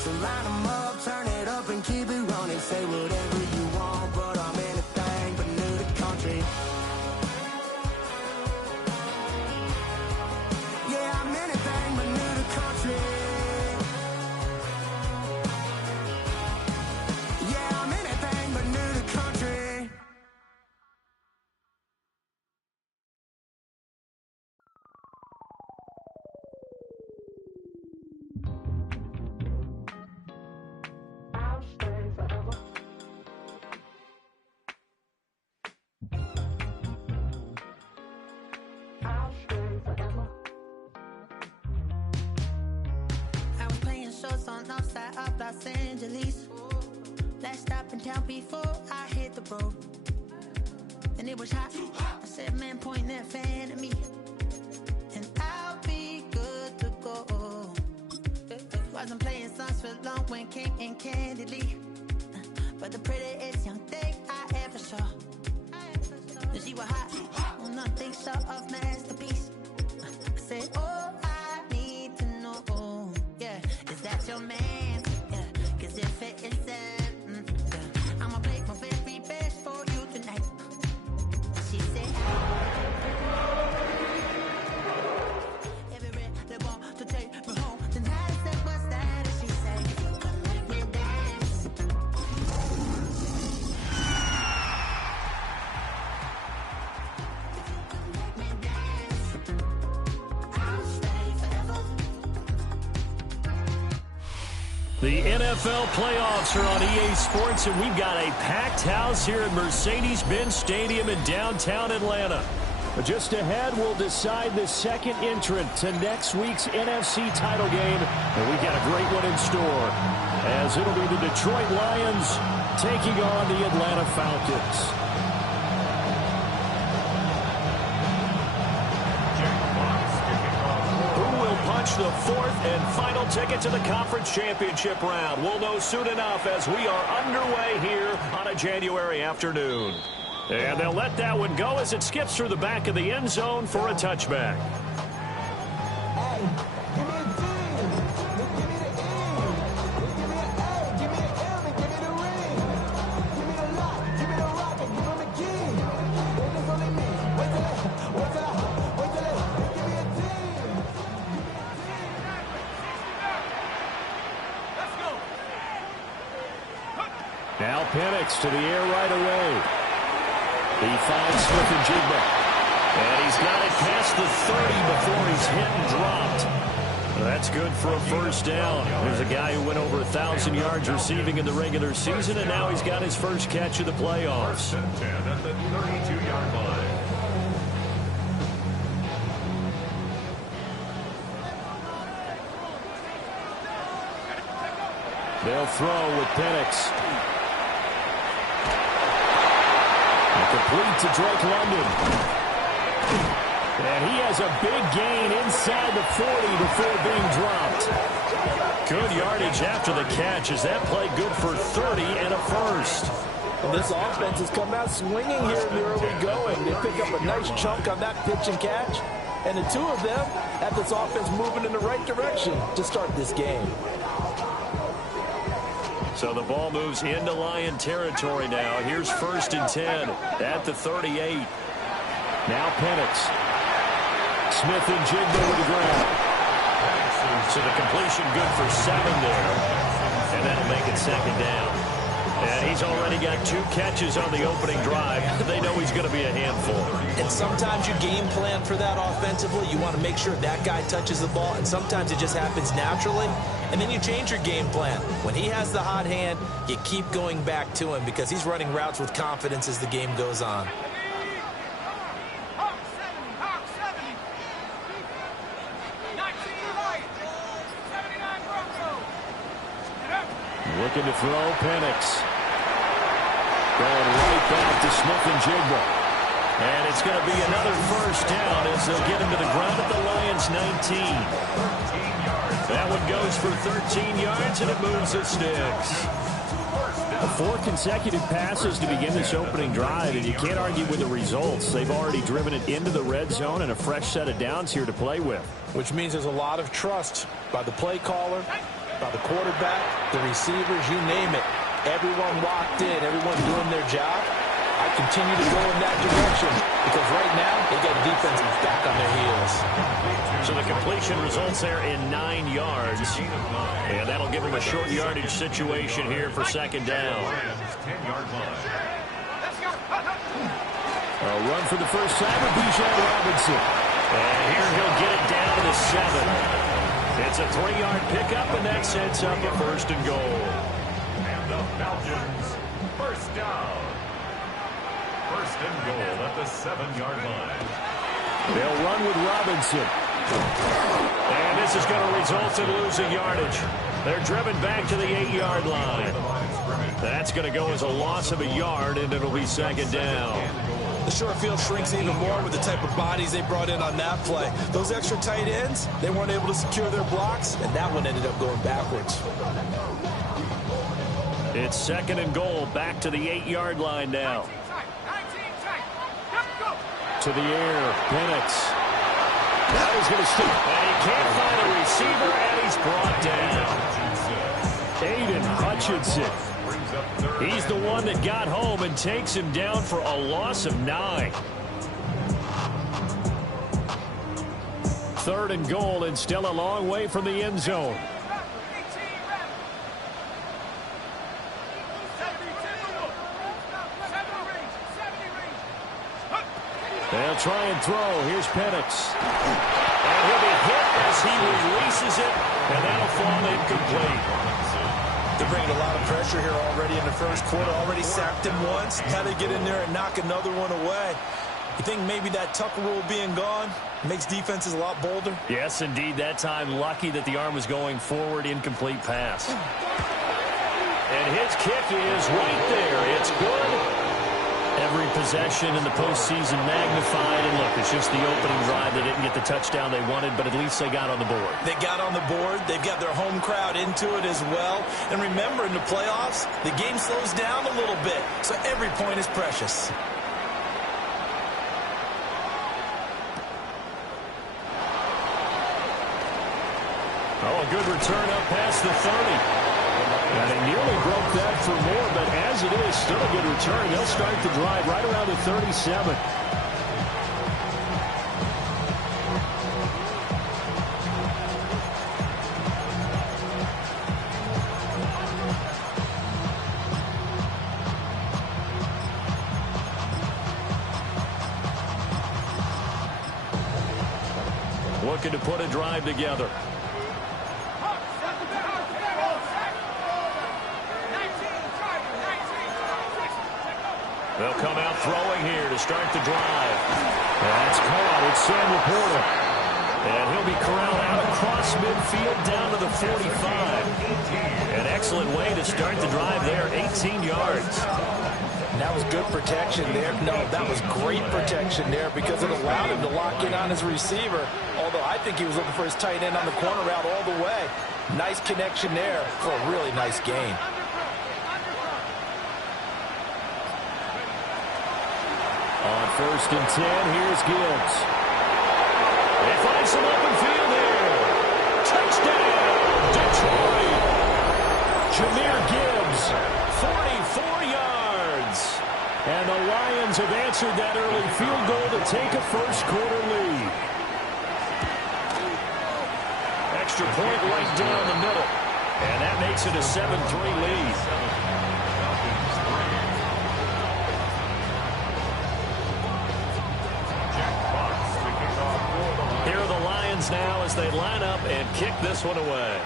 So line them up, turn it up and keep it running. Say whatever you want, but I'm anything but new to country. Yeah, I'm anything but new to country. Yeah, I'm anything but new to country. I'll stay forever. I'll stay forever. I was playing shows on outside of Los Angeles. Last stop in town before I hit the road. And it was hot. I said, man, point that fan at me. And I'll be good to go. Wasn't playing songs for long when came in candidly. But the prettiest young thing I ever saw. She was hot. Well, nothing short of masterpiece. I said, oh, I need to know. Yeah, is that your man? Yeah, cause if it isn't, yeah, I'ma play my very best for you tonight. She said, every they want to take me home tonight. I said, what's that? And she said, you can make me dance. Make me dance. I'll stay forever. The NFL playoffs are on EA Sports, and we've got a packed house here at Mercedes-Benz Stadium in downtown Atlanta. But just ahead, we'll decide the second entrant to next week's NFC title game, and we've got a great one in store, as it'll be the Detroit Lions taking on the Atlanta Falcons. Punch the fourth and final ticket to the conference championship round. We'll know soon enough as we are underway here on a January afternoon. And they'll let that one go as it skips through the back of the end zone for a touchback. Now Penix to the air right away. He finds Smith-Njigba. And he's got it past the 30 before he's hit and dropped. That's good for a first down. There's a guy who went over 1,000 yards receiving in the regular season, and now he's got his first catch of the playoffs. 10 at the 32-yard line. They'll throw with Penix. Complete to Drake London. And he has a big gain inside the 40 before being dropped. Good yardage after the catch. Is that play good for 30 and a first? Well, this offense has come out swinging here in the early going. They pick up a nice chunk on that pitch and catch. And the two of them have this offense moving in the right direction to start this game. So the ball moves into Lion territory now. Here's 1st and 10 at the 38. Now Penix. Smith-Njigba with the grab. So the completion good for 7 there. And that'll make it 2nd down. And he's already got 2 catches on the opening drive. They know he's going to be a handful. And sometimes you game plan for that offensively. You want to make sure that guy touches the ball. And sometimes it just happens naturally. And then you change your game plan. When he has the hot hand, you keep going back to him because he's running routes with confidence as the game goes on. Looking to throw, Penix. Going right back to Smith-Njigba. And it's going to be another first down as they'll get him to the ground at the Lions' 19. That one goes for 13 yards, and it moves the sticks. 4 consecutive passes to begin this opening drive, and you can't argue with the results. They've already driven it into the red zone and a fresh set of downs here to play with. Which means there's a lot of trust by the play caller by the quarterback, the receivers, you name it. Everyone locked in, everyone doing their job. I continue to go in that direction because right now they got defense back on their heels. So the completion results there in 9 yards. And that'll give them a short yardage situation here for second down. A run for the first time with Bijan Robinson. And here he'll get it down to the 7. It's a 3-yard pickup, and that sets up a first and goal. And the Falcons, first down. First and goal at the 7-yard line. They'll run with Robinson. And this is going to result in losing yardage. They're driven back to the 8-yard line. That's going to go as a loss of a yard, and it'll be second down. The short field shrinks even more with the type of bodies they brought in on that play. Those extra tight ends, they weren't able to secure their blocks, and that one ended up going backwards. It's second and goal, back to the 8-yard line now. To the air, Penix. Now he's going to stick. And he can't find a receiver, and he's brought down. Aiden Hutchinson. He's the one that got home and takes him down for a loss of 9. Third and goal, and still a long way from the end zone. They'll try and throw. Here's Penix. And he'll be hit as he releases it, and that'll fall incomplete. They're bringing a lot of pressure here already in the first quarter. Already sacked him once. Had to get in there and knock another one away. You think maybe that Tucker rule being gone makes defenses a lot bolder? Yes, indeed. That time, lucky that the arm was going forward. Incomplete pass. And his kick is right there. It's good. Every possession in the postseason magnified. And look, it's just the opening drive. They didn't get the touchdown they wanted, but at least they got on the board. They got on the board. They've got their home crowd into it as well. And remember, in the playoffs, the game slows down a little bit. So every point is precious. Oh, a good return up past the 30. And they nearly broke that for more, but as it is, still a good return. They'll start the drive right around the 37. Looking to put a drive together. They'll come out throwing here to start the drive. That's caught. It's Sam Laporta. And he'll be corralled out across midfield down to the 45. An excellent way to start the drive there, 18 yards. And that was good protection there. No, that was great protection there because it allowed him to lock in on his receiver. Although I think he was looking for his tight end on the corner route all the way. Nice connection there for a really nice gain. On first and 10, here's Gibbs. They find some open field here. Touchdown, Detroit. Jahmyr Gibbs, 44 yards. And the Lions have answered that early field goal to take a first quarter lead. Extra point right down the middle. And that makes it a 7-3 lead. Now as they line up and kick this one away.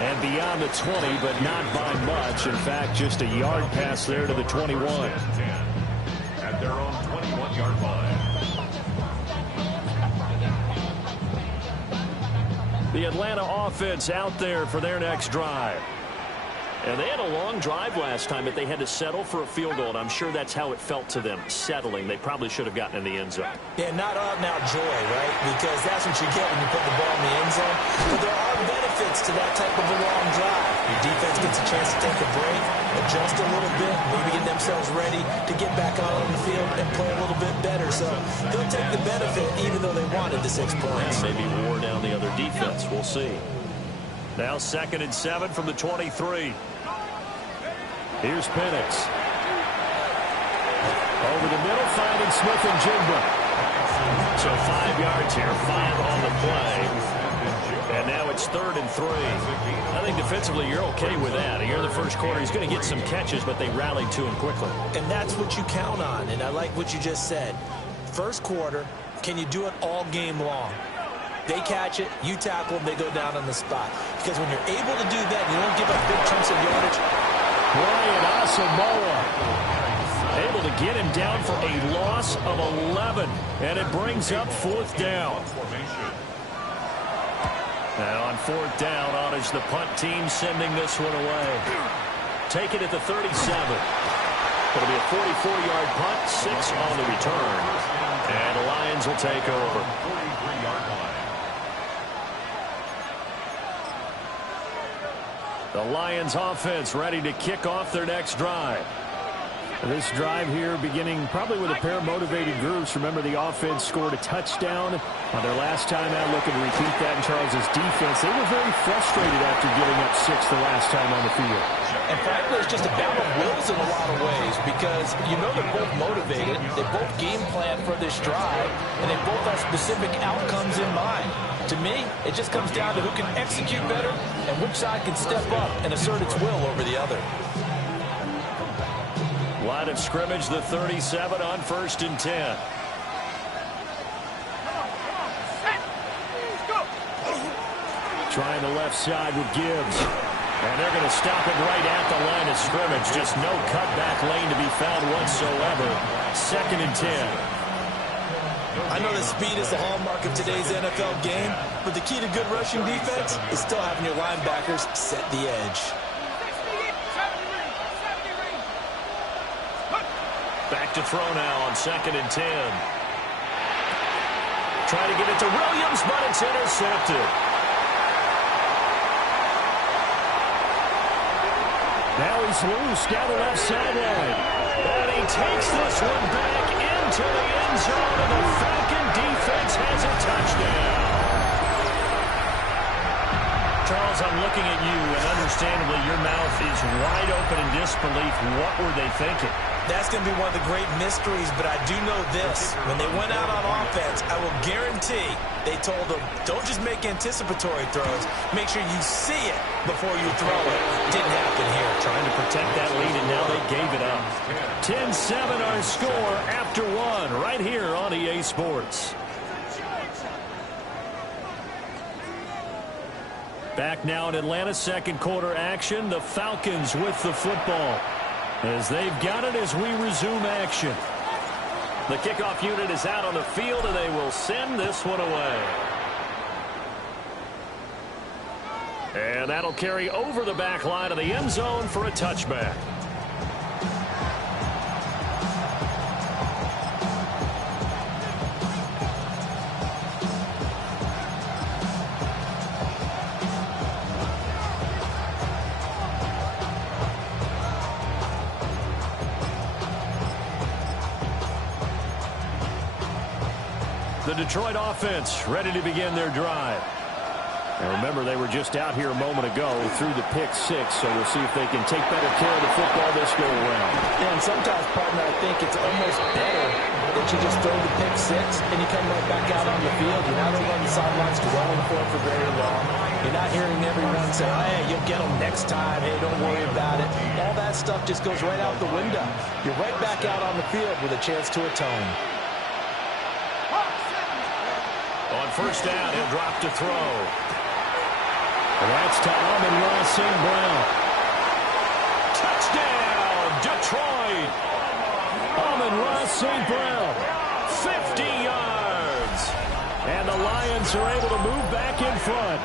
And beyond the 20, but not by much. In fact, just a yard pass there to the 21. At their own 21-yard line. The Atlanta offense out there for their next drive. And they had a long drive last time, but they had to settle for a field goal, and I'm sure that's how it felt to them, settling. They probably should have gotten in the end zone. Yeah, not out-and-out joy, right? Because that's what you get when you put the ball in the end zone. But there are benefits to that type of a long drive. Your defense gets a chance to take a break, adjust a little bit, maybe get themselves ready to get back out on the field and play a little bit better. So they'll take the benefit even though they wanted the 6 points. Maybe wore down the other defense. We'll see. Now 2nd and 7 from the 23. Here's Penix. Over the middle, finding Smith and Jigba. So 5 yards here, 5 on the play. And now it's 3rd and 3. I think defensively you're okay with that. Here in the first quarter, he's going to get some catches, but they rallied to him quickly. And that's what you count on, and I like what you just said. First quarter, can you do it all game long? They catch it, you tackle them, they go down on the spot. Because when you're able to do that, you don't give up big chunks of yardage. Brian Asamoah able to get him down for a loss of 11. And it brings up 4th down. And on 4th down, on is the punt team sending this one away. Take it at the 37. It'll be a 44-yard punt, 6 on the return. And the Lions will take over. 43-yard line. The Lions offense ready to kick off their next drive. This drive here beginning probably with a pair of motivated groups. Remember, the offense scored a touchdown on their last time out, looking to repeat that in Charles's defense. They were very frustrated after giving up 6 the last time on the field. And frankly, it's just a battle of wills in a lot of ways because you know they're both motivated, they both game plan for this drive, and they both have specific outcomes in mind. To me, it just comes down to who can execute better and which side can step up and assert its will over the other. Line of scrimmage, the 37 on 1st and 10. Trying the left side with Gibbs. And they're going to stop it right at the line of scrimmage. Just no cutback lane to be found whatsoever. 2nd and 10. I know that speed is the hallmark of today's NFL game, but the key to good rushing defense is still having your linebackers set the edge. Back to throw now on 2nd and 10. Trying to get it to Williams, but it's intercepted. Now he's loose down the left sideline. And he takes this one back into the end zone, and the Falcon defense has a touchdown. Charles, I'm looking at you, and understandably your mouth is wide open in disbelief. What were they thinking? That's going to be one of the great mysteries, but I do know this. When they went out on offense, I will guarantee they told them, don't just make anticipatory throws. Make sure you see it before you throw it. Didn't happen here. Trying to protect that lead, and now they gave it up. 10-7 our score after 1 right here on EA Sports. Back now in Atlanta, 2nd quarter action. The Falcons with the football, as they've got it as we resume action. The kickoff unit is out on the field, and they will send this one away. And that'll carry over the back line of the end zone for a touchback. The Detroit offense ready to begin their drive. And remember, they were just out here a moment ago through the pick 6, so we'll see if they can take better care of the football this go around. Yeah, and sometimes, partner, I think it's almost better that you just throw the pick 6 and you come right back out on the field. You're not over on the sidelines dwelling for it for very long. You're not hearing everyone say, oh, hey, you'll get them next time. Hey, don't worry about it. All that stuff just goes right out the window. You're right back out on the field with a chance to atone. On 1st down, he'll drop to throw. That's to Amon-Ra St. Brown. Touchdown, Detroit. Amon-Ra St. Brown, 50 yards. And the Lions are able to move back in front.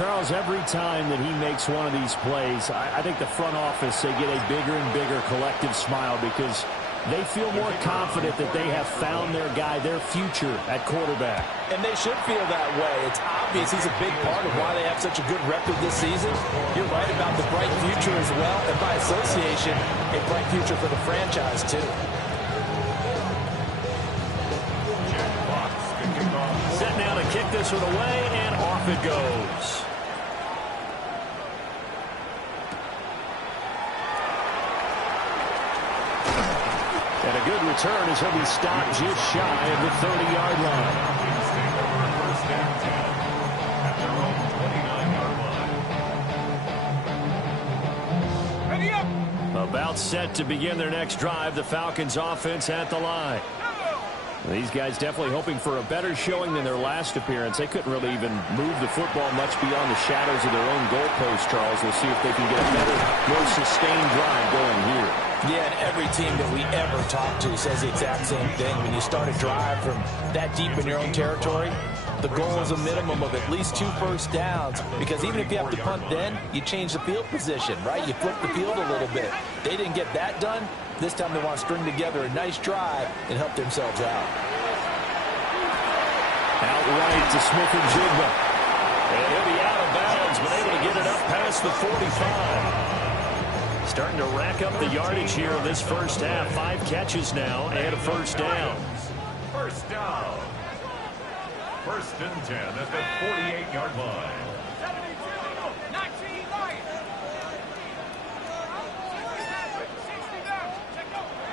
Charles, every time that he makes one of these plays, I think the front office, they get a bigger and bigger collective smile because they feel more confident that they have found their guy, their future at quarterback. And they should feel that way. It's obvious he's a big part of why they have such a good record this season. You're right about the bright future as well, and by association, a bright future for the franchise, too. Set now to kick this one away, and off it goes. And a good return as he'll be stopped just shy of the 30-yard line. About set to begin their next drive, the Falcons offense at the line. These guys definitely hoping for a better showing than their last appearance. They couldn't really even move the football much beyond the shadows of their own goalpost, Charles. We'll see if they can get a better, more sustained drive going here. Yeah, and every team that we ever talk to says the exact same thing. When you start a drive from that deep in your own territory, the goal is a minimum of at least 2 first downs, because even if you have to punt then, you change the field position, right? You flip the field a little bit. They didn't get that done. This time they want to string together a nice drive and help themselves out. Outright to Smith-Njigba. And he'll be out of bounds, but able to get it up past the 45. Starting to rack up the yardage here in this first half. 5 catches now and a first down. First down. First and 10 at the 48-yard line.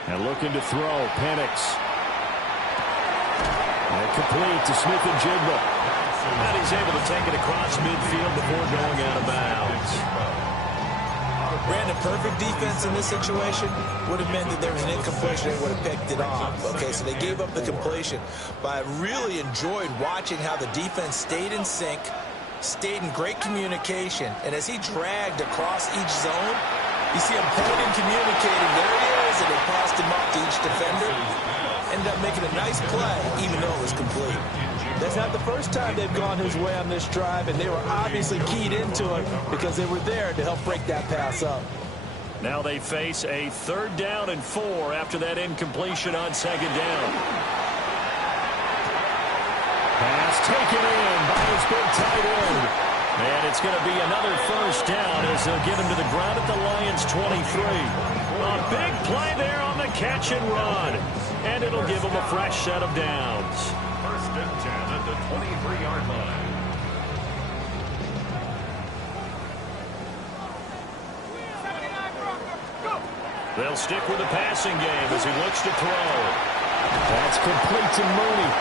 And looking to throw, Penix. And complete to Smith-Njigba. And he's able to take it across midfield before going out of bounds. Brandon, perfect defense in this situation would have meant that there was an incompletion and would have picked it off. Okay, so they gave up the completion. But I really enjoyed watching how the defense stayed in sync, stayed in great communication, and as he dragged across each zone, you see him pointing, communicating. There he is, and they passed him off to each defender. Ended up making a nice play, even though it was complete. That's not the first time they've gone his way on this drive, and they were obviously keyed into it because they were there to help break that pass up. Now they face a 3rd down and 4 after that incompletion on 2nd down. Pass taken in by his big tight end. And it's going to be another first down as they'll get him to the ground at the Lions' 23. A big play there on the catch and run. And it'll give them a fresh set of downs. First and 10 at the 23-yard line. They'll stick with the passing game as he looks to throw. That's complete to Mooney.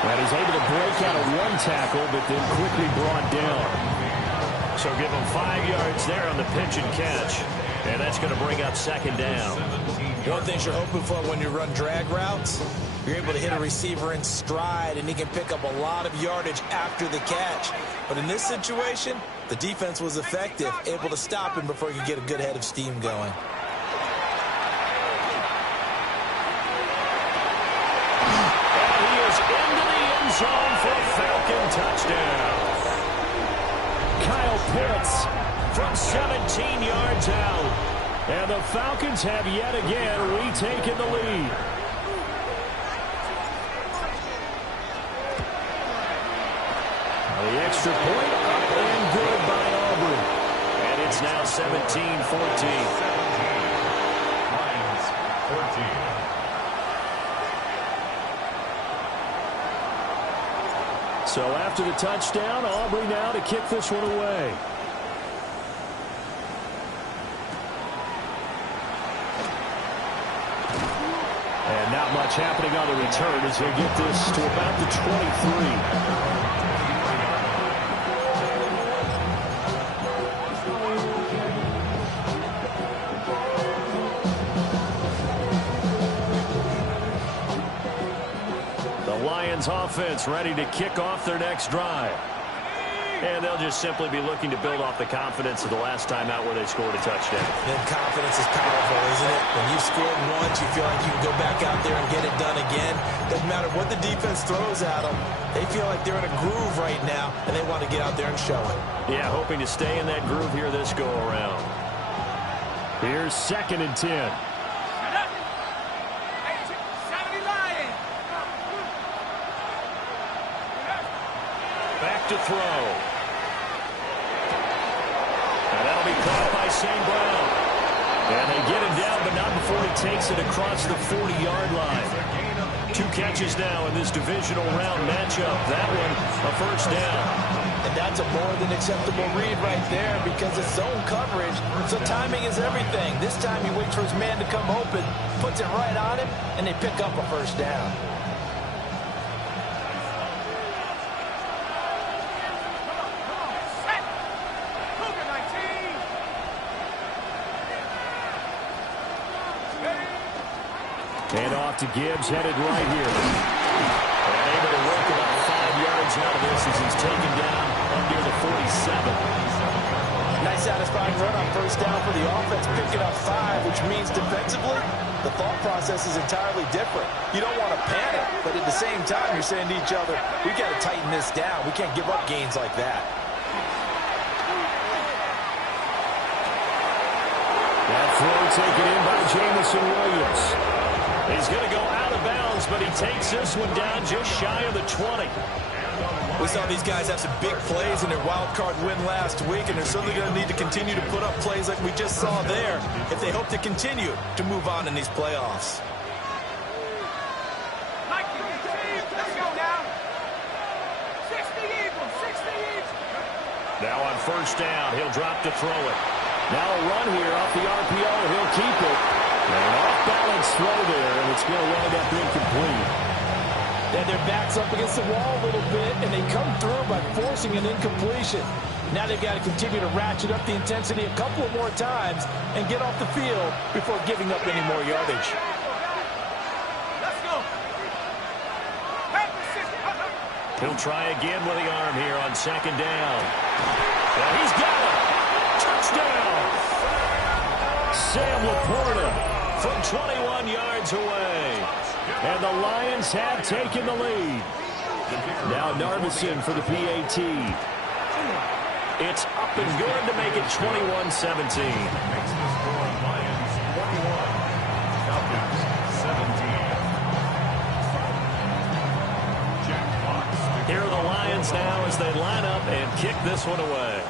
And he's able to break out of 1 tackle, but then quickly brought down. So give him 5 yards there on the pitch and catch. And that's going to bring up 2nd down. One thing you're hoping for when you run drag routes, you're able to hit a receiver in stride, and he can pick up a lot of yardage after the catch. But in this situation, the defense was effective, able to stop him before he could get a good head of steam going. And he is into the end zone for a Falcon touchdown. Kyle Pitts from 17 yards out. And the Falcons have yet again retaken the lead. The extra point up and good by Aubrey. And it's now 17-14. Lions 14. So after the touchdown, Aubrey now to kick this one away. And not much happening on the return as they get this to about the 23. Offense ready to kick off their next drive. And they'll just simply be looking to build off the confidence of the last time out where they scored a touchdown. Then confidence is powerful, isn't it? When you've scored once, you feel like you can go back out there and get it done again. They've matter what the defense throws at them, they feel like they're in a groove right now, and they want to get out there and show it. Yeah, hoping to stay in that groove here this go-around. Here's 2nd and 10. Back to throw. And that'll be caught by St. Brown. And they get him down, but not before he takes it across the 40-yard line. 2 catches now in this divisional round matchup. That one, a first down. And that's a more than acceptable read right there because it's zone coverage, so timing is everything. This time he waits for his man to come open, puts it right on him, and they pick up a first down. And off to Gibbs, headed right here. And able to work about 5 yards out of this as he's taken down up near the 47. Nice satisfying run on first down for the offense, picking up 5, which means defensively, the thought process is entirely different. You don't want to panic, but at the same time, you're saying to each other, we got to tighten this down. We can't give up gains like that. That throw taken in by Jamison Williams. He's going to go out of bounds, but he takes this one down just shy of the 20. We saw these guys have some big plays in their wild card win last week, and they're certainly going to need to continue to put up plays like we just saw there if they hope to continue to move on in these playoffs. Now on first down, he'll drop to throw it. Now a run here off the RPO. He'll keep it. An off-balance throw there, and it's going to wind up incomplete. And their backs up against the wall a little bit, and they come through by forcing an incompletion. Now they've got to continue to ratchet up the intensity a couple of more times and get off the field before giving up any more yardage. He'll try again with the arm here on second down. And he's got it. Touchdown. Sam Laporta from 21 yards away. And the Lions have taken the lead. Now Narveson for the PAT. It's up and good to make it 21-17. Makes the score Lions 21, Falcons 17. Jack Fox. Here are the Lions now as they line up and kick this one away.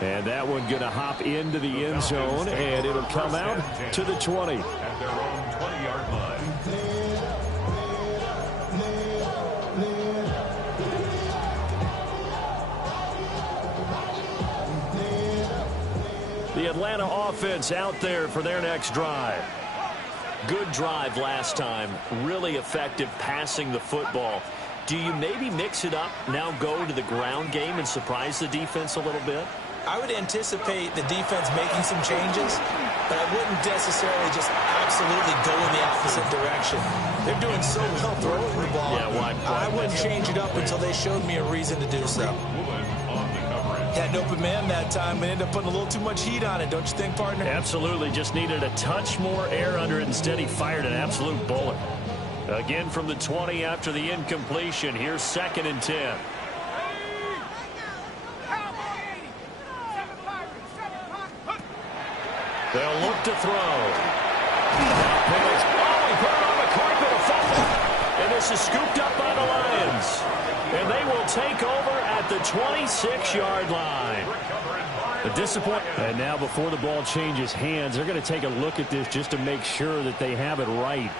And that one going to hop into the end zone, and it'll come out to the 20. At their own 20-yard line. The Atlanta offense out there for their next drive. Good drive last time. Really effective passing the football. Do you maybe mix it up, now go to the ground game and surprise the defense a little bit? I would anticipate the defense making some changes, but I wouldn't necessarily just absolutely go in the opposite direction. They're doing so well throwing the ball. Yeah, I wouldn't change it up until they showed me a reason to do so. Had an open man that time and ended up putting a little too much heat on it, don't you think, partner? Absolutely. Just needed a touch more air under it. Instead, he fired an absolute bullet. Again from the 20 after the incompletion. Here's 2nd and 10. They'll look to throw. He put it on the carpet, a fumble. And this is scooped up by the Lions. And they will take over at the 26-yard line. A disappointment. And now before the ball changes hands, they're going to take a look at this just to make sure that they have it right.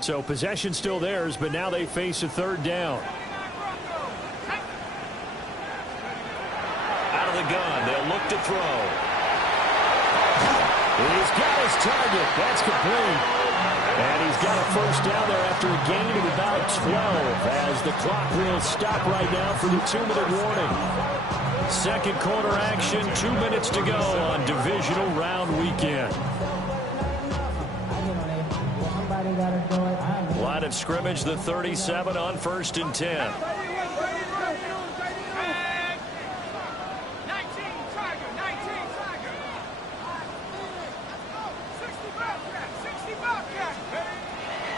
So possession still theirs, but now they face a third down. Out of the gun, they'll look to throw. He's got his target. That's complete. And he's got a first down there after a gain of about 12 as the clock will stop right now for the 2-minute warning. Second quarter action, 2 minutes to go on divisional round weekend. Line of scrimmage, the 37 on 1st and 10.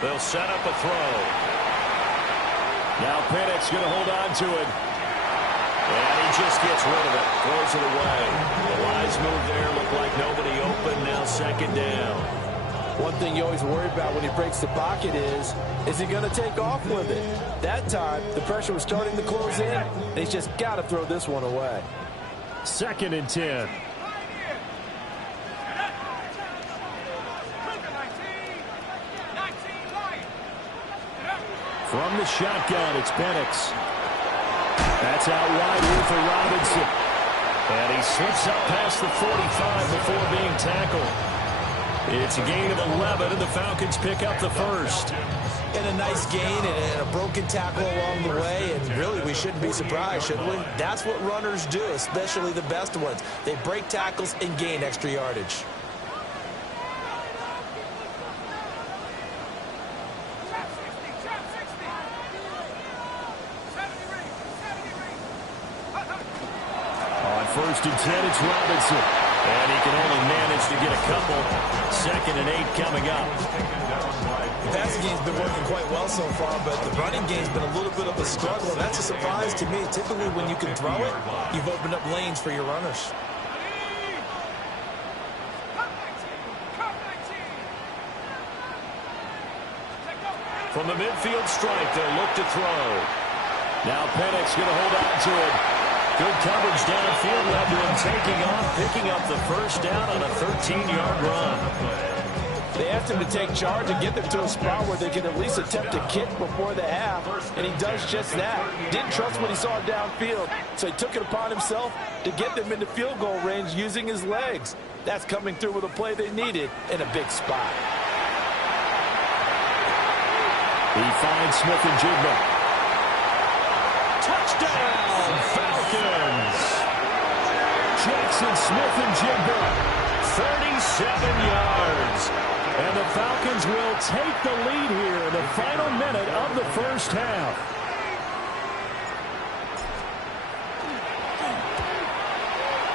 They'll set up a throw. Now Pennick's going to hold on to it. And he just gets rid of it. Throws it away. The wise move there. Looked like nobody open. Now 2nd down. One thing you always worry about when he breaks the pocket is he going to take off with it? That time, the pressure was starting to close in, and he's just got to throw this one away. 2nd and 10. From the shotgun, it's Penix. That's out wide here for Robinson. And he slips up past the 45 before being tackled. It's a gain of 11, and the Falcons pick up the first. And a nice gain and a broken tackle along the way, and really we shouldn't be surprised, should we? That's what runners do, especially the best ones. They break tackles and gain extra yardage. On 1st and 10, it's Robinson. And he can only manage to get a couple. 2nd and 8 coming up. The passing game's been working quite well so far, but the running game's been a little bit of a struggle. That's a surprise to me. Typically, when you can throw it, you've opened up lanes for your runners. From the midfield stripe, they'll look to throw. Now Penix going to hold on to it. Good coverage downfield. Led to him taking off, picking up the first down on a 13-yard run. They asked him to take charge and get them to a spot where they can at least attempt a kick before the half, and he does just that. Didn't trust what he saw downfield, so he took it upon himself to get them into field goal range using his legs. That's coming through with a play they needed in a big spot. He finds Smith and Jigba. Touchdown, Falcons! Jackson Smith-Njigba, 37 yards. And the Falcons will take the lead here in the final minute of the first half.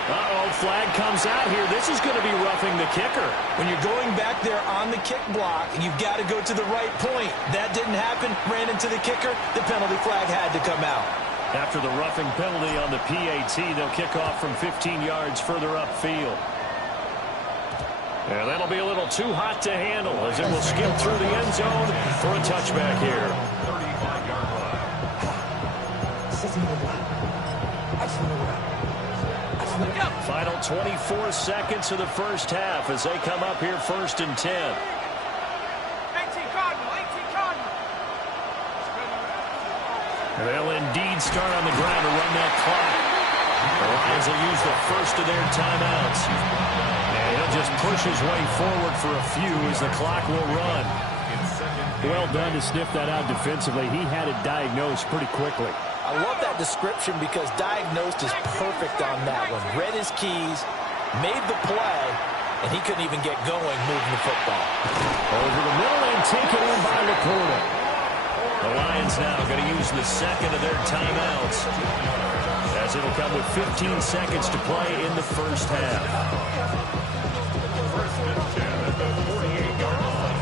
Uh-oh, flag comes out here. This is going to be roughing the kicker. When you're going back there on the kick block, you've got to go to the right point. That didn't happen. Ran into the kicker. The penalty flag had to come out. After the roughing penalty on the PAT, they'll kick off from 15 yards further upfield. And that'll be a little too hot to handle as it will skip through the end zone for a touchback here. 35-yard line. Final 24 seconds of the first half as they come up here 1st and 10. 18 Cardinal. They'll indeed start on the ground to run that clock. The Lions will use the first of their timeouts. And he'll just push his way forward for a few as the clock will run. Well done to sniff that out defensively. He had it diagnosed pretty quickly. I love that description because diagnosed is perfect on that one. Read his keys, made the play, and he couldn't even get going moving the football. Over the middle and taken in by Laporta. The Lions now going to use the second of their timeouts as it'll come with 15 seconds to play in the first half. 1st and 10 at the 48-yard line.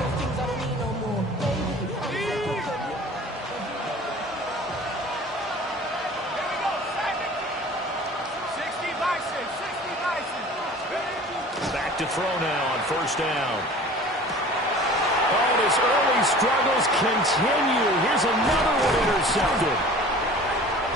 Back to throw now on 1st down. Oh, his early struggles continue. Here's another one intercepted.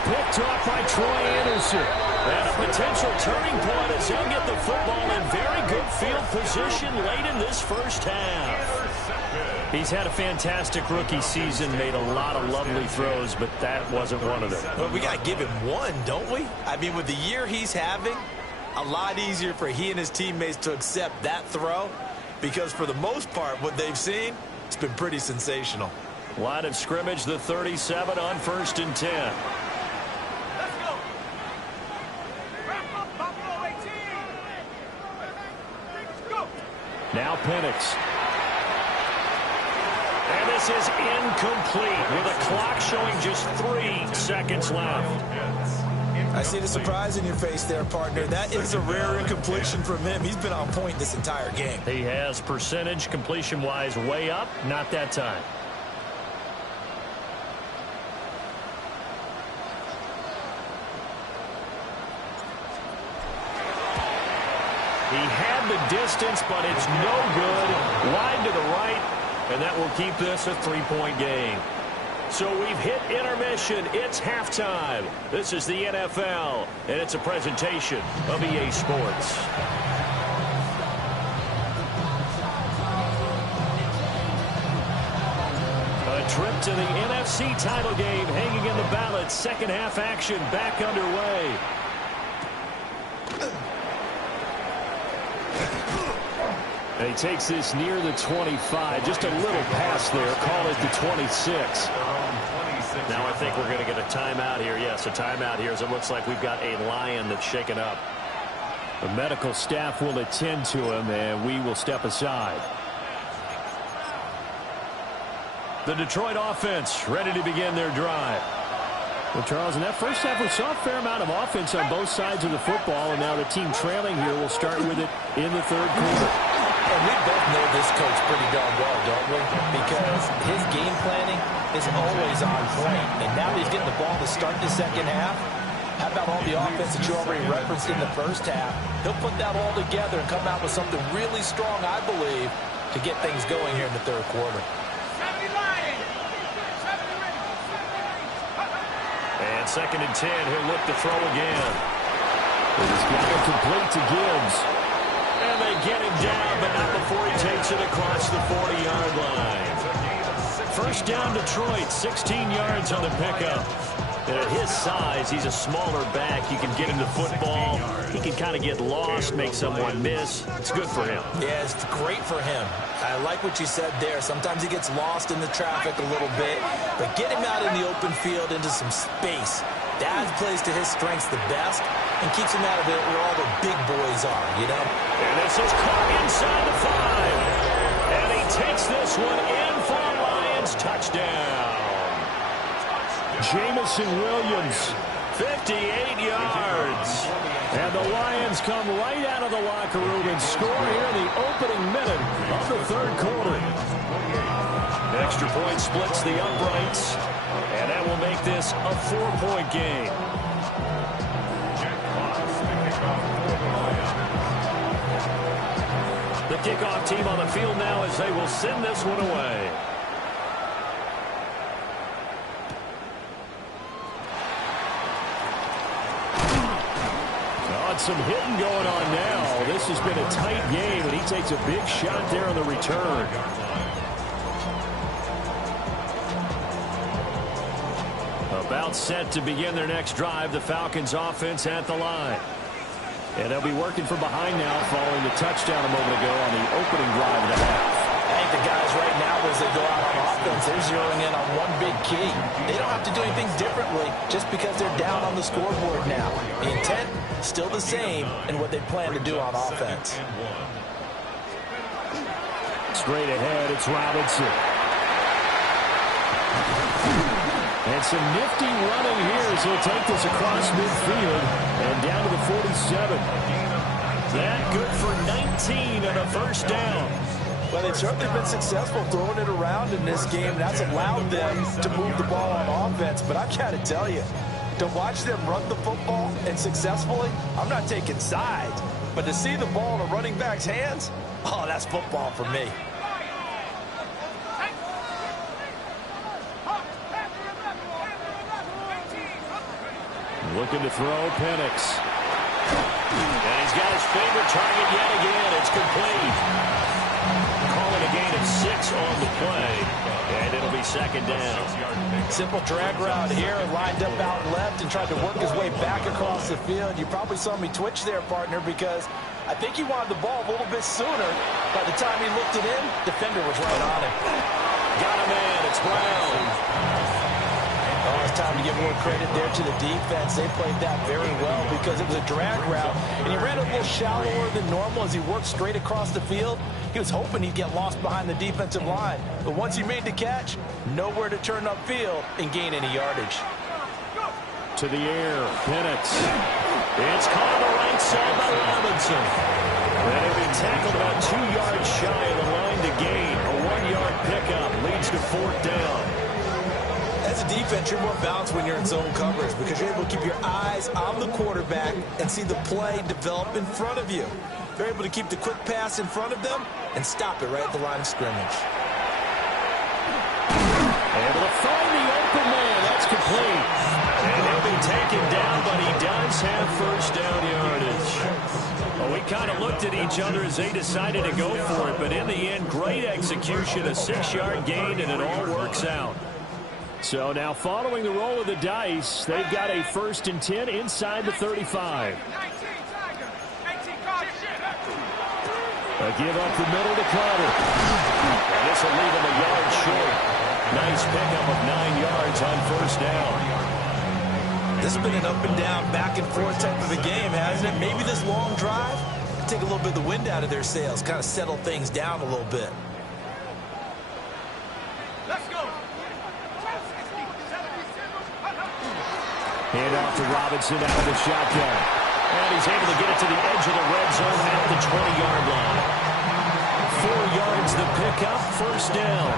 Picked off by Troy Anderson. And a potential turning point as he'll get the football in very good field position late in this first half. He's had a fantastic rookie season, made a lot of lovely throws, but that wasn't one of them. Well, we got to give him one, don't we? I mean, with the year he's having, a lot easier for he and his teammates to accept that throw because for the most part, what they've seen, it's been pretty sensational. Line of scrimmage, the 37 on 1st and 10. Now Penix. And this is incomplete with a clock showing just 3 seconds left. I see the surprise in your face there, partner. That is a rare incompletion from him. He's been on point this entire game. He has percentage completion-wise way up, not that time. He had the distance, but it's no good. Wide to the right, and that will keep this a 3-point game. So we've hit intermission. It's halftime. This is the NFL, and it's a presentation of EA Sports. A trip to the NFC title game hanging in the balance. Second half action back underway. And he takes this near the 25. Just a little pass there. Call it the 26. Now I think we're going to get a timeout here. Yes, a timeout here as it looks like we've got a Lion that's shaken up. The medical staff will attend to him, and we will step aside. The Detroit offense ready to begin their drive. Well, Charles, in that first half, we saw a fair amount of offense on both sides of the football, and now the team trailing here will start with it in the third quarter. And we both know this coach pretty darn well, don't we? Because his game planning is always on point. And now he's getting the ball to start the second half. How about all the offense that you already referenced in the first half? He'll put that all together and come out with something really strong, I believe, to get things going here in the third quarter. And 2nd and 10, he'll look to throw again. He's got it complete to Gibbs. And they get him down, but not before he takes it across the 40-yard line. First down, Detroit, 16 yards on the pickup. And at his size, he's a smaller back. You can get him the football. He can kind of get lost, make someone miss. It's good for him. Yeah, it's great for him. I like what you said there. Sometimes he gets lost in the traffic a little bit, but get him out in the open field into some space. That plays to his strengths the best and keeps him out of it where all the big boys are, you know? And this is caught inside the 5. And he takes this one in for a Lions touchdown. Jamison Williams, 58 yards. and the Lions come right out of the locker room and score here in the opening minute of the third quarter. Extra point splits the uprights, and that will make this a 4-point game. The kickoff team on the field now as they will send this one away. Some hitting going on now. This has been a tight game, and he takes a big shot there on the return. About set to begin their next drive, the Falcons offense at the line. And they'll be working from behind now following the touchdown a moment ago on the opening drive of the half. I think the guys right now, as they go out on offense, they're zeroing in on one big key. They don't have to do anything differently just because they're down on the scoreboard now. The intent, still the same in what they plan to do on offense. Straight ahead, it's Robinson. And some nifty running here as he'll take this across midfield and down to the 47. That good for 19 and a first down. Well, they've certainly been successful throwing it around in this game. That's allowed them to move the ball on offense. But I've got to tell you, to watch them run the football and successfully, I'm not taking sides. But to see the ball in a running back's hands, oh, that's football for me. Looking to throw, Penix. And he's got his favorite target yet again. It's complete. Calling a gain of 6 on the play. And it'll be second down. Simple drag route here, lined up out left and tried to work his way back across the field. You probably saw me twitch there, partner, because I think he wanted the ball a little bit sooner. By the time he looked it in, defender was right on him. Got a man. It's Brown. Oh, it's time to give more credit there to the defense. They played that very well because it was a drag route, And he ran a little shallower than normal as he worked straight across the field. He was hoping he'd get lost behind the defensive line. But once he made the catch, nowhere to turn upfield and gain any yardage. To the air, Penix. It's caught on the right side by Robinson. And he'll be tackled about 2 yards shy of the line to gain. A 1-yard pickup leads to 4th down. As a defense, you're more balanced when you're in zone coverage because you're able to keep your eyes on the quarterback and see the play develop in front of you. They're able to keep the quick pass in front of them and stop it right at the line of scrimmage. Able to find the open man. That's complete. And he'll be taken down, but he does have 1st down yardage. Well, we kind of looked at each other as they decided to go for it, but in the end, great execution, a 6-yard gain, and it all works out. So now following the roll of the dice, they've got a 1st and 10 inside the 35. A give up the middle to Carter. And this will leave him a yard short. Nice pickup of 9 yards on 1st down. This has been an up and down, back and forth type of a game, hasn't it? Maybe this long drive can take a little bit of the wind out of their sails, kind of settle things down a little bit. Hand off to Robinson out of the shotgun. And he's able to get it to the edge of the red zone at the 20-yard line. 4 yards the pickup, 1st down.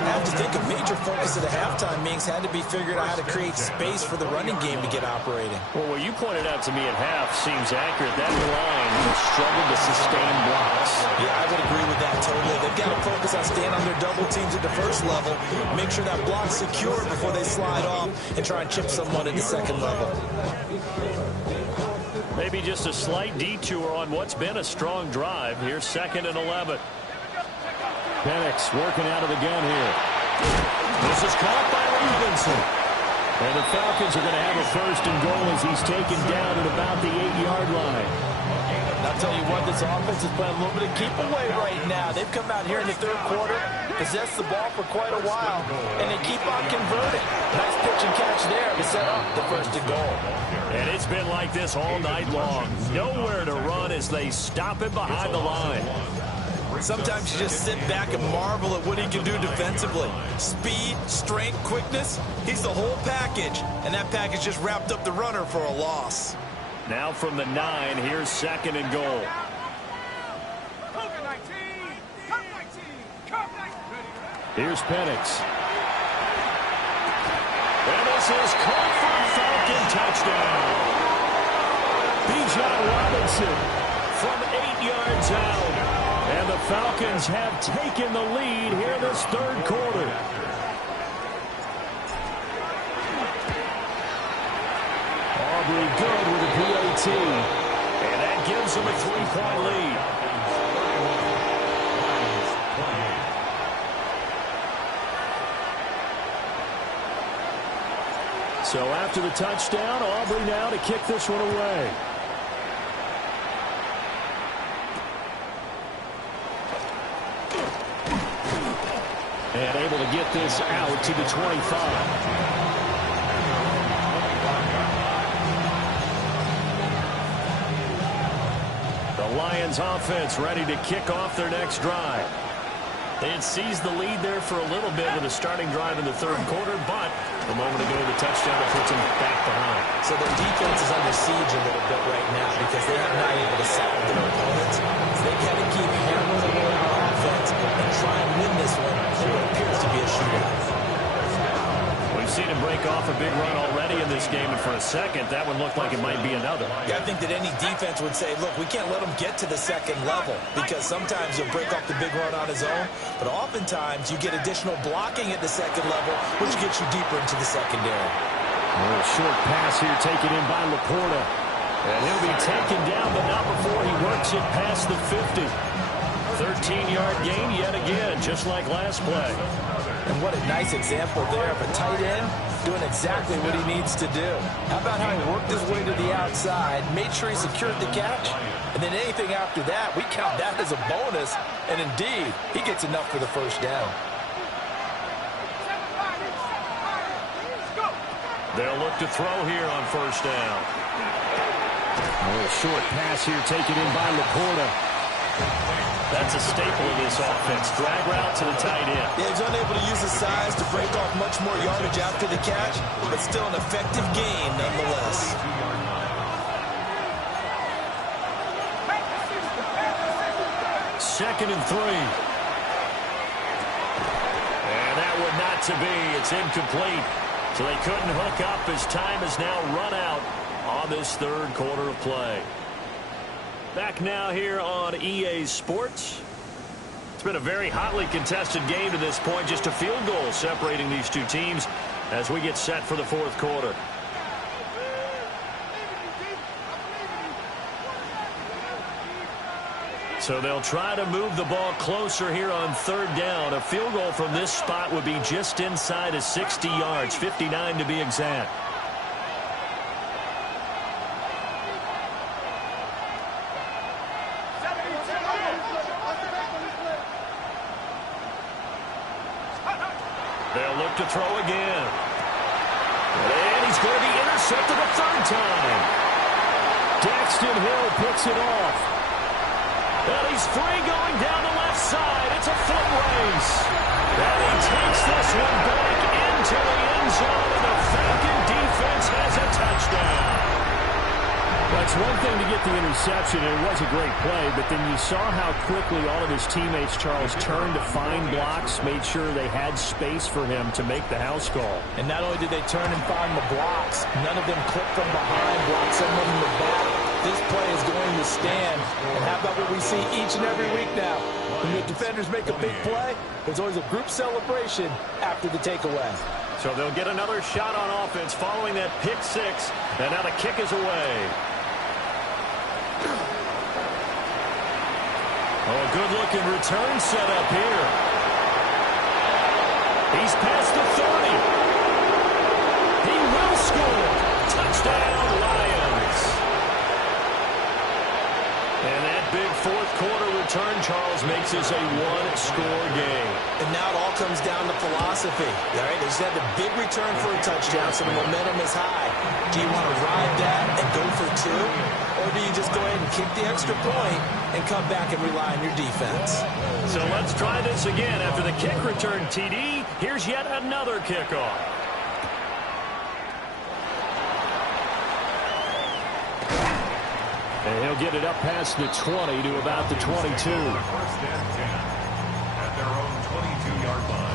I have to think a major focus of the halftime meetings had to be figuring out how to create space for the running game to get operating. Well, what you pointed out to me at half seems accurate. That line has struggled to sustain blocks. Yeah, I would agree with that totally. They've got to focus on staying on their double teams at the 1st level, make sure that block's secure before they slide off and try and chip someone at the 2nd level. Maybe just a slight detour on what's been a strong drive. Here's 2nd and 11. Penix working out of the gun here. This is caught by Robinson. And the Falcons are going to have a 1st and goal as he's taken down at about the 8-yard line. I'll tell you what, this offense is playing a little bit of keep away right now. They've come out here in the 3rd quarter, possessed the ball for quite a while, and they keep on converting. Nice pitch and catch there to set up the 1st and goal. And it's been like this all night long. Nowhere to run as they stop him behind the line. Sometimes you just sit back and marvel at what he can do defensively. Speed, strength, quickness, he's the whole package. And that package just wrapped up the runner for a loss. Now from the 9, here's 2nd and goal. Here's Penix. And this is caught for a Falcon touchdown. Bijan Robinson from 8 yards out. And the Falcons have taken the lead here in this 3rd quarter. Aubrey good with a PAT. And that gives them a 3-point lead. So after the touchdown, Aubrey now to kick this one away. And able to get this out to the 25. The Lions offense ready to kick off their next drive. They had seized the lead there for a little bit with a starting drive in the 3rd quarter, but a moment ago the touchdown that puts them back behind. So their defense is under siege a little bit right now because they have not able to settle their opponents. So they got to keep hammering the ball on offense and try and win this one in what appears to be a shootout. We've seen him break off a big run already in this game, and for a second, that one looked like it might be another. Yeah, I think that any defense would say, look, we can't let him get to the 2nd level because sometimes he'll break off the big run on his own, but oftentimes you get additional blocking at the 2nd level, which gets you deeper into the secondary. A little short pass here taken in by Laporta. And he'll be taken down, but not before he works it past the 50. 13-yard gain yet again, just like last play. And what a nice example there of a tight end doing exactly what he needs to do. How about how he worked his way to the outside, made sure he secured the catch, and then anything after that, we count that as a bonus. And indeed, he gets enough for the 1st down. They'll look to throw here on 1st down. A little short pass here taken in by Laporta. That's a staple of this offense. Drag route to the tight end. Yeah, he's unable to use his size to break off much more yardage after the catch, but still an effective gain nonetheless. Second and 3. And that would not to be. It's incomplete. So they couldn't hook up as time is now run out on this third quarter of play. Back now here on EA Sports. It's been a very hotly contested game to this point. Just a field goal separating these two teams as we get set for the fourth quarter. So they'll try to move the ball closer here on third down. A field goal from this spot would be just inside of 60 yards, 59 to be exact. They'll look to throw again. And he's going to be intercepted a third time. Daxton Hill picks it off. And he's free going down the left side. It's a foot race. And he takes this one back into the end zone, and the Falcon defense has a touchdown. Well, it's one thing to get the interception, and it was a great play, but then you saw how quickly all of his teammates, Charles, turned to find blocks, made sure they had space for him to make the house call. And not only did they turn and find the blocks, none of them clipped from behind, blocked someone in the back. This play is going to stand. And how about what we see each and every week now? When the defenders make a big play, there's always a group celebration after the takeaway. So they'll get another shot on offense following that pick six, and now the kick is away. Oh, a good-looking return set up here. He's past the 30. He will score. Touchdown, Lions. And that big fourth quarter return, Charles, makes this a one-score game. And now it all comes down to philosophy. All right, they just had the big return for a touchdown, so the momentum is high. Do you want to ride that and go for two? Or do you just go ahead and kick the extra point and come back and rely on your defense? So let's try this again. After the kick return, TD, here's yet another kickoff. And he'll get it up past the 20 to about the 22. First and 10 at their own 22-yard line.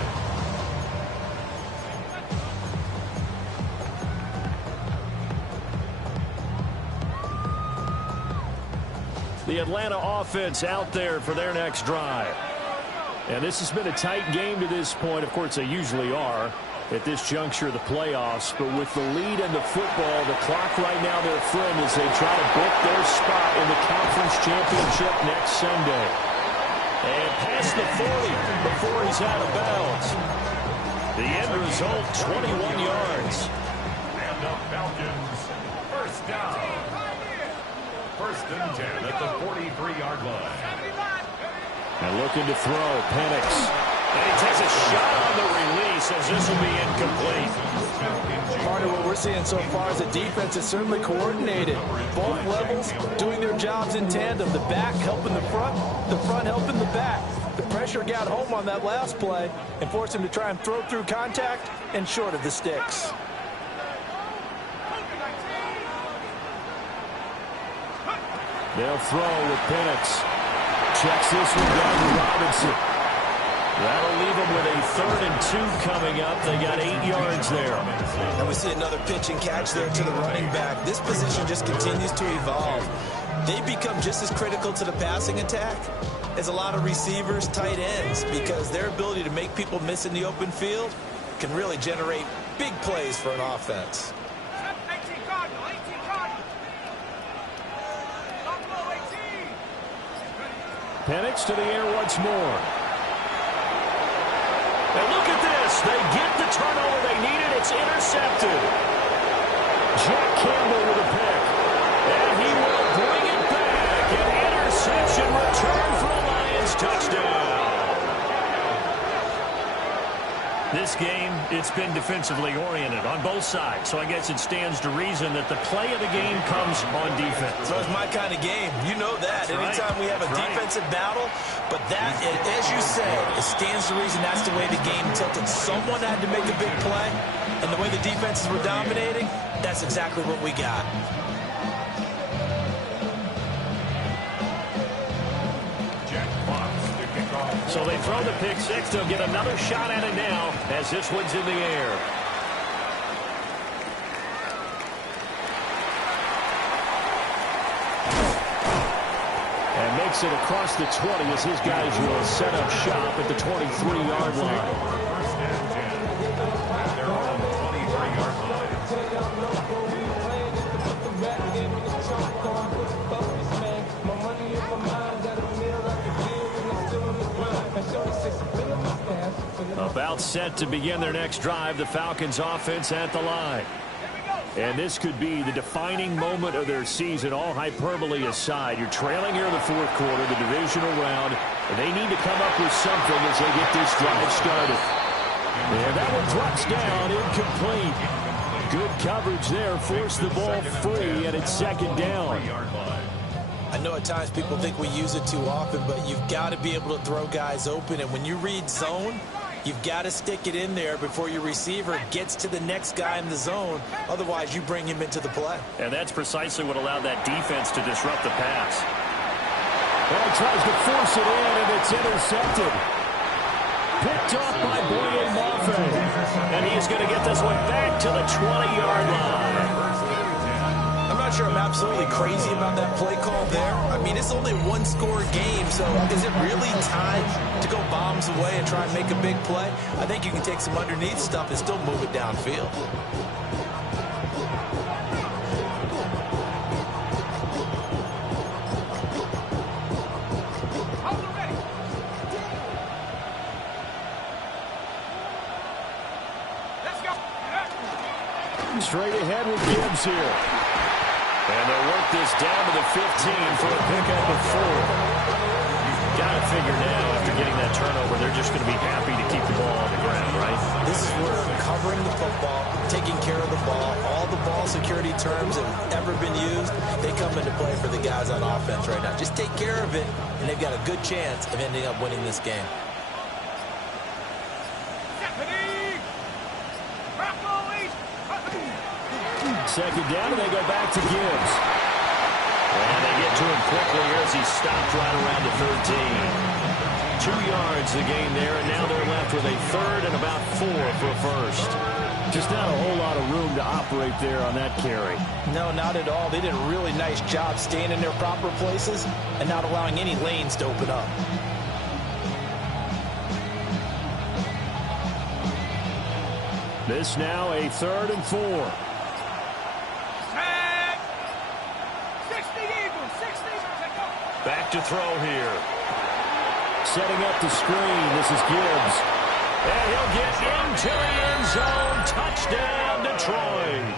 The Atlanta offense out there for their next drive. And this has been a tight game to this point. Of course, they usually are at this juncture of the playoffs. But with the lead in the football, the clock right now their friend as they try to book their spot in the conference championship next Sunday. And past the 40 before he's out of bounds. The end result, 21 yards. And the Falcons, first down. First and 10 at the 43-yard line. And looking to throw, Penix. And he takes a shot on the release as this will be incomplete. Part of what we're seeing so far is the defense is certainly coordinated. Both levels doing their jobs in tandem. The back helping the front helping the back. The pressure got home on that last play and forced him to try and throw through contact and short of the sticks. They'll throw with Penix. Checks this one down to Robinson. That'll leave them with a 3rd and 2 coming up. They got 8 yards there. And we see another pitch and catch there to the running back. This position just continues to evolve. They become just as critical to the passing attack as a lot of receivers, tight ends, because their ability to make people miss in the open field can really generate big plays for an offense. Penix to the air once more. And look at this. They get the turnover they needed. It's intercepted. Jack Campbell with a pick. And he will bring it back. An interception return for a Lions touchdown. this game, it's been defensively oriented on both sides. So I guess it stands to reason that the play of the game comes on defense. So it's my kind of game. You know that. Anytime we have a defensive battle, but that, as you said, it stands to reason that's the way the game tilted. Someone had to make a big play, and the way the defenses were dominating, that's exactly what we got. So they throw the pick six. They'll get another shot at it now as this one's in the air. And makes it across the 20 as his guys will set up shop at the 23-yard line. First and 10. They're on the 23-yard line. About set to begin their next drive, the Falcons offense at the line. And this could be the defining moment of their season, all hyperbole aside. You're trailing here in the fourth quarter, the divisional round, and they need to come up with something as they get this drive started. And that one drops down, incomplete. Good coverage there, forced the ball free, and it's second down. I know at times people think we use it too often, but you've got to be able to throw guys open. And when you read zone, you've got to stick it in there before your receiver gets to the next guy in the zone. Otherwise, you bring him into the play. And that's precisely what allowed that defense to disrupt the pass. Well, he tries to force it in, and it's intercepted. Picked off by Boye Mafe. And he's going to get this one back to the 20-yard line. I'm not sure I'm absolutely crazy about that play call there. I mean, it's only a one-score game, so is it really time to go bombs away and try and make a big play? I think you can take some underneath stuff and still move it downfield. Straight ahead with Gibbs here. And they'll work this down to the 15 for a pickup of 4. You've got to figure now, after getting that turnover, they're just going to be happy to keep the ball on the ground, right? This is where covering the football, taking care of the ball, all the ball security terms that have ever been used, they come into play for the guys on offense right now. Just take care of it, and they've got a good chance of ending up winning this game. Second down, and they go back to Gibbs. And they get to him quickly here as he stopped right around the 13. 2 yards the gain there, and now they're left with a third and about 4 for a first. Just not a whole lot of room to operate there on that carry. No, not at all. They did a really nice job staying in their proper places and not allowing any lanes to open up. This now a 3rd and 4. Back to throw here. Setting up the screen. This is Gibbs. And he'll get into the end zone. Touchdown, Detroit.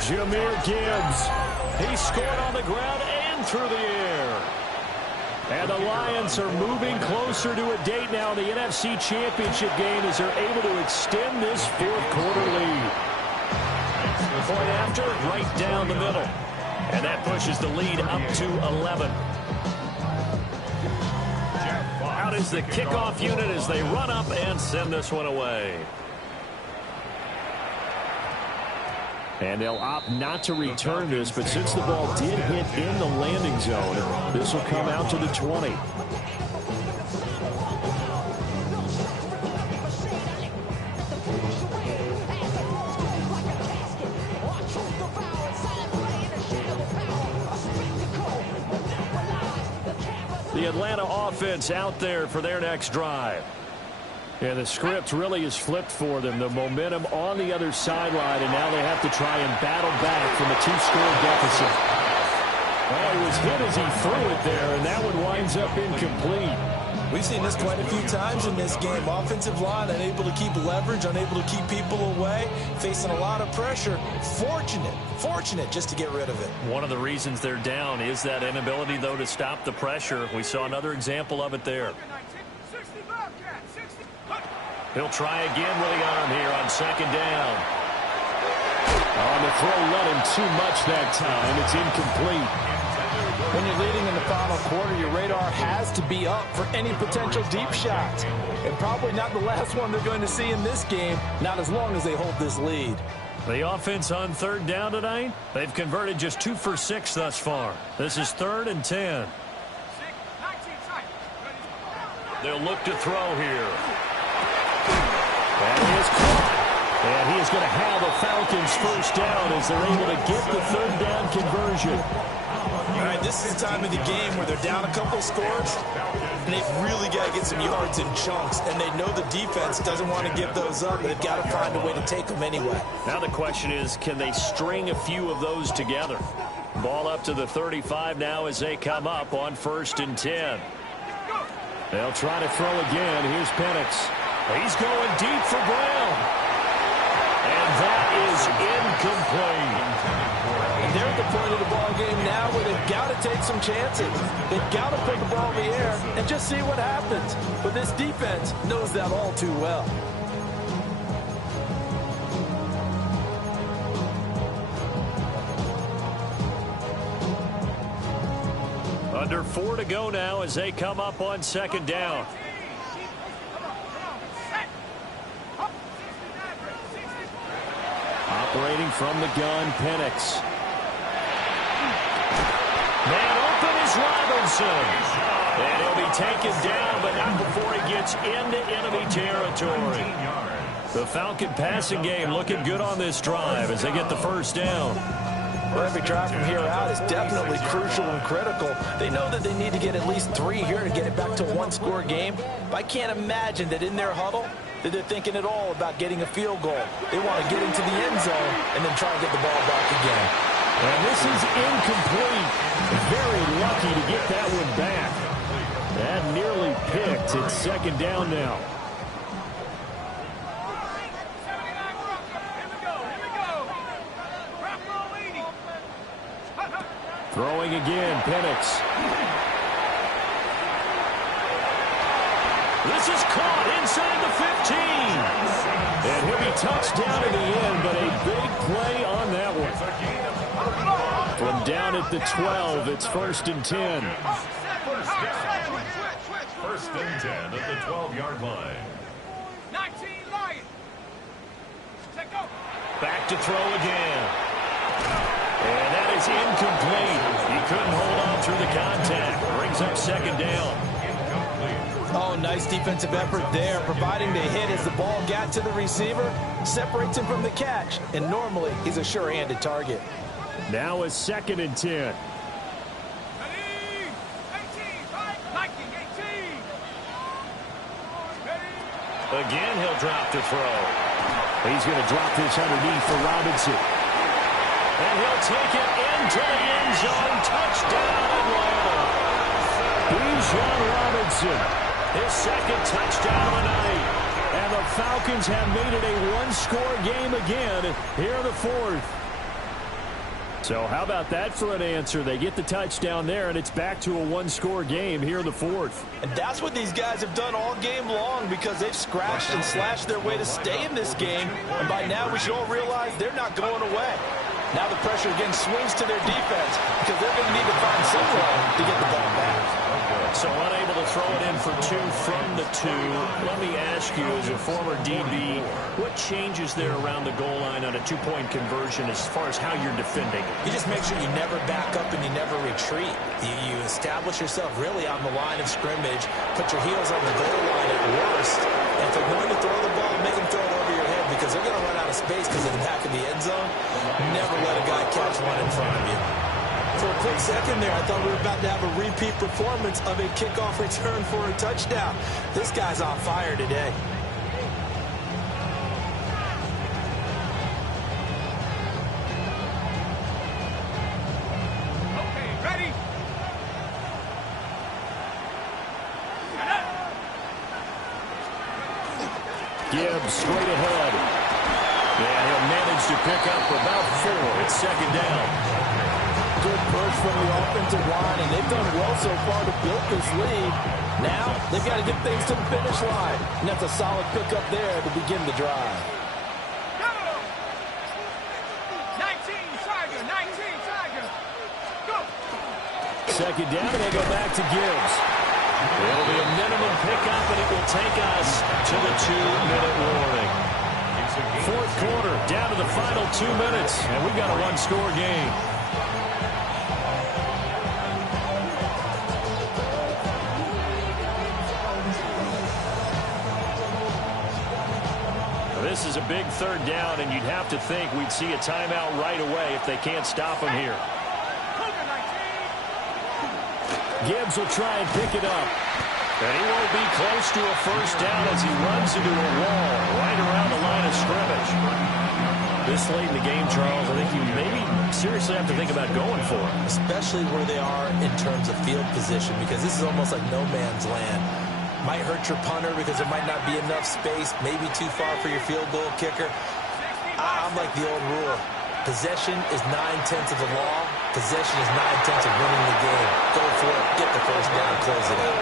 Jahmyr Gibbs. He scored on the ground and through the air. And the Lions are moving closer to a date now in the NFC Championship game as they're able to extend this fourth quarter lead. Point after, right down the middle. And that pushes the lead up to 11. Out is the kickoff unit as they run up and send this one away. And they'll opt not to return this, but since the ball did hit in the landing zone, this will come out to the 20. The Atlanta offense out there for their next drive. And the script really is flipped for them. The momentum on the other sideline, and now they have to try and battle back from a 2-score deficit. Well, he was hit as he threw it there, and that one winds up incomplete. We've seen this quite a few times in this game. Offensive line unable to keep leverage, unable to keep people away, facing a lot of pressure. Fortunate just to get rid of it. One of the reasons they're down is that inability, though, to stop the pressure. We saw another example of it there. He'll try again with the arm here on second down. On the throw, let him too much that time. It's incomplete. When you're leading in the final quarter, your radar has to be up for any potential deep shots. And probably not the last one they're going to see in this game, not as long as they hold this lead. The offense on third down tonight, they've converted just 2 for 6 thus far. This is 3rd and 10. They'll look to throw here. And he is caught. And he is going to have a Falcons first down as they're able to get the third down conversion. All right, this is the time of the game where they're down a couple scores, and they've really got to get some yards in chunks, and they know the defense doesn't want to give those up, but they've got to find a way to take them anyway. Now the question is, can they string a few of those together? Ball up to the 35 now as they come up on 1st and 10. They'll try to throw again. Here's Penix. He's going deep for Brown. And that is incomplete. And they're at the point of the ball game now where they've got to take some chances. They've got to put the ball in the air and just see what happens. But this defense knows that all too well. Under 4 to go now as they come up on second down. Operating from the gun, Penix. Man open is Robinson. And he'll be taken down, but not before he gets into enemy territory. The Falcon passing game looking good on this drive as they get the first down. Well, every drive from here out is definitely crucial and critical. They know that they need to get at least 3 here to get it back to a one-score game. But I can't imagine that in their huddle that they're thinking at all about getting a field goal. They want to get into the end zone and then try to get the ball back again. And this is incomplete. Very lucky to get that one back. That nearly picked. It's second down now. Throwing again, Penix. This is caught inside the 15. And he'll be touched down in the end, but a big play on that one. From down at the 12, it's 1st and 10. First and 10 at the 12-yard line. 19 Lions. Back to throw again. And that is incomplete. He couldn't hold on through the contact. Brings up second down. Oh, nice defensive effort there, providing the hit as the ball got to the receiver, separates him from the catch, and normally he's a sure-handed target. Now it's 2nd and 10. Again, he'll drop to throw. He's going to drop this underneath for Robinson. And he'll take it into the end zone. Touchdown, Atlanta. Bijan Robinson. His second touchdown of the night. And the Falcons have made it a one-score game again here in the 4th. So how about that for an answer? They get the touchdown there, and it's back to a one-score game here in the 4th. And that's what these guys have done all game long because they've scratched and slashed their way to stay in this game. And by now we should all realize they're not going away. Now the pressure again swings to their defense because they're going to need to find some way to get the ball back. So unable to throw it in for 2 from the 2. Let me ask you, as a former DB, what changes there around the goal line on a 2-point conversion as far as how you're defending? You just make sure you never back up and you never retreat. You establish yourself really on the line of scrimmage, put your heels on the goal line at worst, and if they're going to throw the ball, make them throw it over your head because they're going to run out of space because of the back of the end zone. Never let a guy catch one in front of you. For a quick second there, I thought we were about to have a repeat performance of a kickoff return for a touchdown. This guy's on fire today. Okay, ready? Gibbs straight ahead. Yeah, he'll manage to pick up about 4. It's second down. Good push from the offensive line, and they've done well so far to build this lead. Now, they've got to get things to the finish line. And that's a solid pickup there to begin the drive. Go! 19 Tiger, 19 Tiger. Go! Second down, and they go back to Gibbs. It'll be a minimum pickup, and it will take us to the 2-minute warning. Fourth quarter, down to the final 2 minutes, and we've got a one-score game. This is a big third down, and you'd have to think we'd see a timeout right away if they can't stop him here. Gibbs will try and pick it up. And he won't be close to a first down as he runs into a wall right around the line of scrimmage. This late in the game, Charles, I think you maybe seriously have to think about going for it. Especially where they are in terms of field position, because this is almost like no man's land. Might hurt your punter because there might not be enough space, maybe too far for your field goal kicker. I'm like the old rule. Possession is 9/10 of the law. Possession is 9/10 of winning the game. Go for it, get the first down, close it out.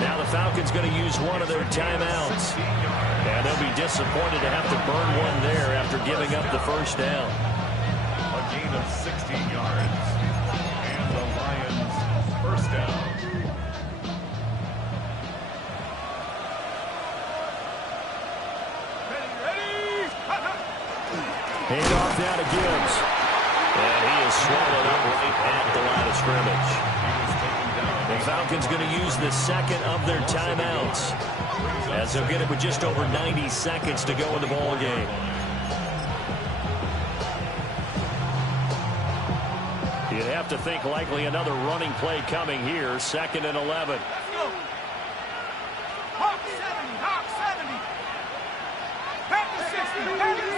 Now the Falcons going to use one of their timeouts. And they'll be disappointed to have to burn one there after giving up the first down. A gain of 16 yards. And the Lions first down. Hand off now to Gibbs. And he is swallowed up right at the line of scrimmage. The Falcons going to use the second of their timeouts, as they'll get it with just over 90 seconds to go in the ball game. You'd have to think likely another running play coming here. 2nd and 11. Hawk 70, Hawk 70. Back to 60, back to 60.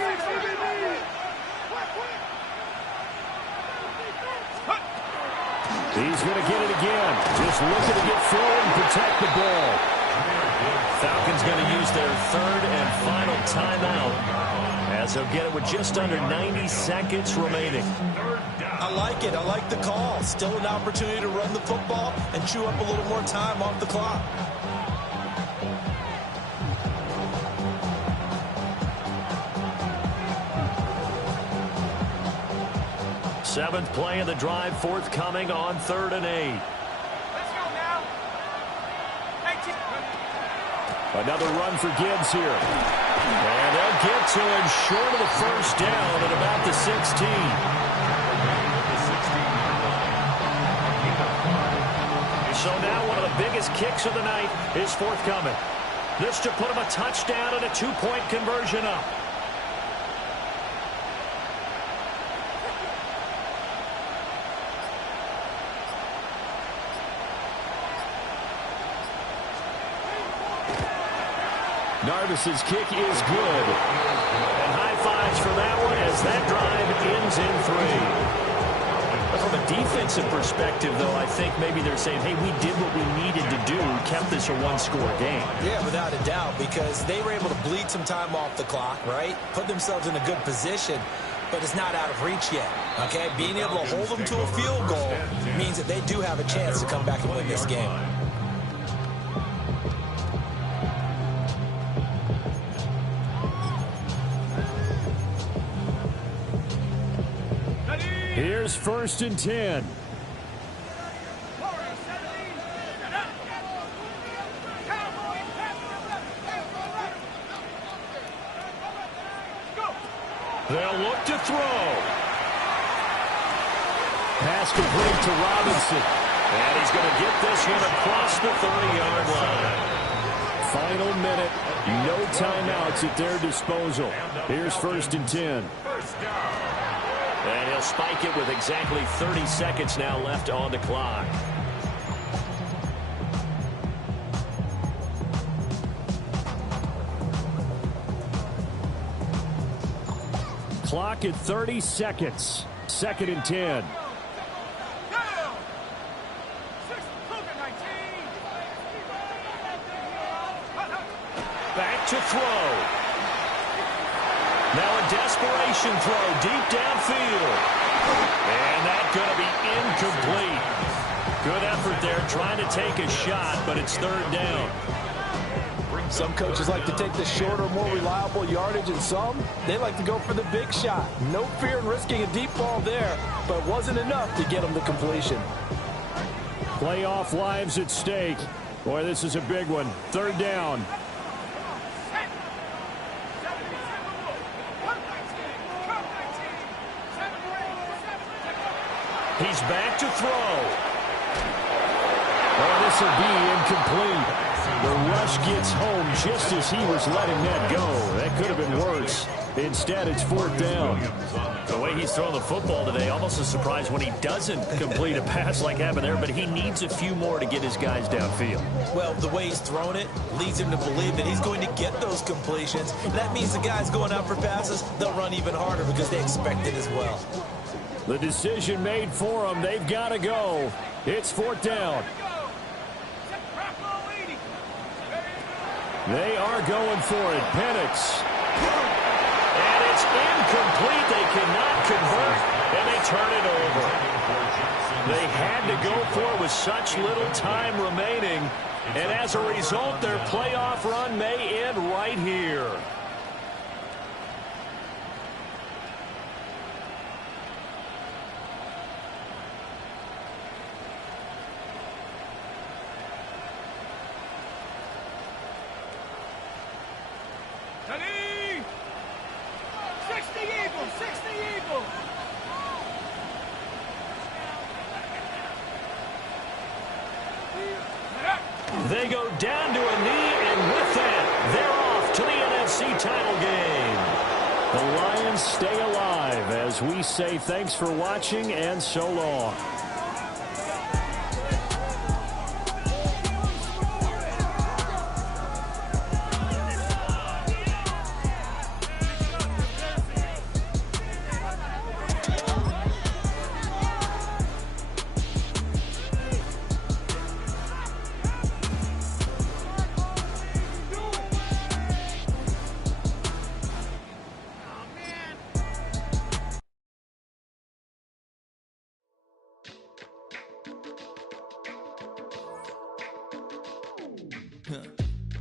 He's going to get it again. Just looking to get forward and protect the ball. Falcons going to use their third and final timeout, as they'll get it with just under 90 seconds remaining. I like it. I like the call. Still an opportunity to run the football and chew up a little more time off the clock. Seventh play of the drive forthcoming on 3rd and 8. Let's go now. 19. Another run for Gibbs here. And they'll get to him short of the first down at about the 16. So now one of the biggest kicks of the night is forthcoming. This to put him a touchdown and a 2-point conversion up. Narvis's kick is good. And high fives for that one as that drive ends in 3. But from a defensive perspective, though, I think maybe they're saying, hey, we did what we needed to do, kept this a one-score game. Yeah, without a doubt, because they were able to bleed some time off the clock, right? Put themselves in a good position, but it's not out of reach yet, okay? Being able to hold them to a field goal means that they do have a chance to come back and win this game. Here's 1st and 10. They'll look to throw. Pass complete to Robinson. And he's going to get this one across the 30-yard line. Final minute. No timeouts at their disposal. Here's 1st and 10. And he'll spike it with exactly 30 seconds now left on the clock. Clock at 30 seconds. 2nd and 10. Back to throw. Now a desperation throw deep downfield. And that's going to be incomplete. Good effort there trying to take a shot, but it's third down. Some coaches like to take the shorter, more reliable yardage, and some, they like to go for the big shot. No fear in risking a deep ball there, but wasn't enough to get them the completion. Playoff lives at stake. Boy, this is a big one. Third down. He's back to throw. Oh, this will be incomplete. The rush gets home just as he was letting that go. That could have been worse. Instead, it's fourth down. The way he's throwing the football today, almost a surprise when he doesn't complete a pass like happened there, but he needs a few more to get his guys downfield. Well, the way he's thrown it leads him to believe that he's going to get those completions. That means the guys going out for passes, they'll run even harder because they expect it as well. The decision made for them. They've got to go. It's fourth down. They are going for it. Penix. And it's incomplete. They cannot convert, and they turn it over. They had to go for it with such little time remaining, and as a result, their playoff run may end right here. Ready? 60 Eagles, 60 Eagles. They go down to a knee, and with that, they're off to the NFC title game. The Lions stay alive as we say thanks for watching and so long.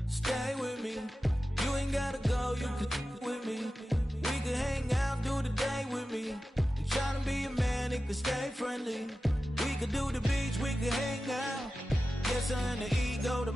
Stay with me. You ain't gotta go, you could with me. We could hang out, do the day with me. You tryna be a man, it could stay friendly. We could do the beach, we could hang out. Yes, and the ego, the